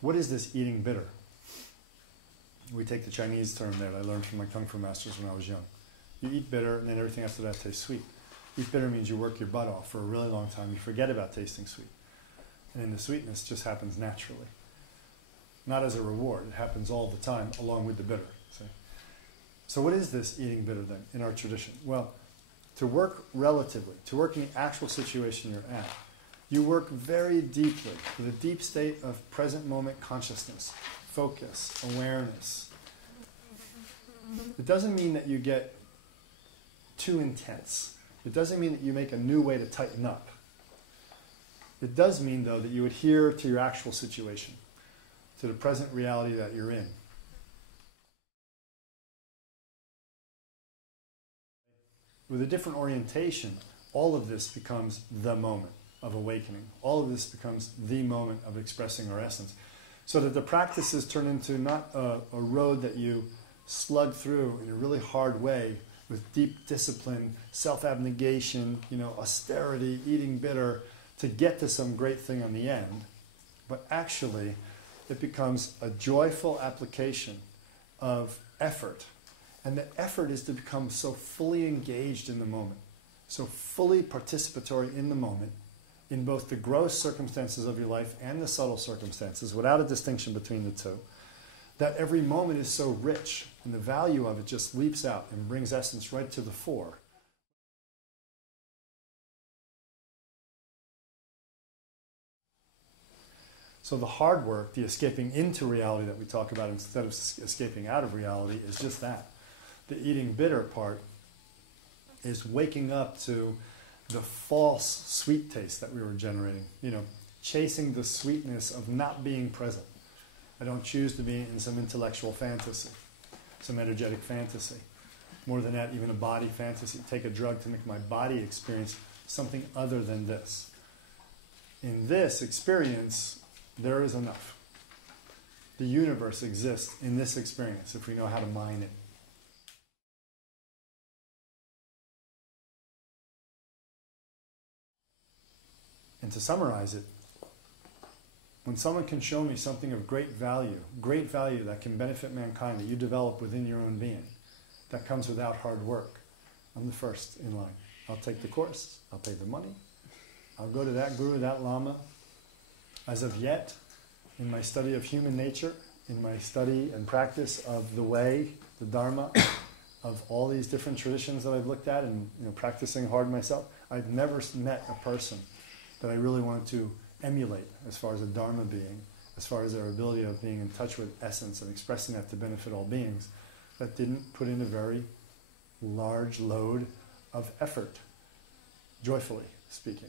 What is this eating bitter? We take the Chinese term there that I learned from my Kung Fu masters when I was young. You eat bitter, and then everything after that tastes sweet. Eat bitter means you work your butt off for a really long time. You forget about tasting sweet. And then the sweetness just happens naturally. Not as a reward. It happens all the time along with the bitter. See? So what is this eating bitter then in our tradition? Well, to work relatively, to work in the actual situation you're at, you work very deeply with a deep state of present moment consciousness, focus, awareness. It doesn't mean that you get too intense. It doesn't mean that you make a new way to tighten up. It does mean, though, that you adhere to your actual situation, to the present reality that you're in. With a different orientation, all of this becomes the moment of awakening. All of this becomes the moment of expressing our essence. So that the practices turn into not a road that you slug through in a really hard way with deep discipline, self-abnegation, austerity, eating bitter, to get to some great thing on the end. But actually, it becomes a joyful application of effort. And the effort is to become so fully engaged in the moment, so fully participatory in the moment, in both the gross circumstances of your life and the subtle circumstances, without a distinction between the two, that every moment is so rich, and the value of it just leaps out and brings essence right to the fore. So the hard work, the escaping into reality that we talk about instead of escaping out of reality, is just that. The eating bitter part is waking up to the false sweet taste that we were generating. Chasing the sweetness of not being present. I don't choose to be in some intellectual fantasy, some energetic fantasy. More than that, even a body fantasy. Take a drug to make my body experience something other than this. In this experience, there is enough. The universe exists in this experience if we know how to mine it. And to summarize it, when someone can show me something of great value that can benefit mankind, that you develop within your own being, that comes without hard work, I'm the first in line. I'll take the course, I'll pay the money, I'll go to that guru, that lama. As of yet, in my study of human nature, in my study and practice of the way, the Dharma, of all these different traditions that I've looked at and practicing hard myself, I've never met a person that I really wanted to emulate as far as a Dharma being, as far as their ability of being in touch with essence and expressing that to benefit all beings, that didn't put in a very large load of effort, joyfully speaking.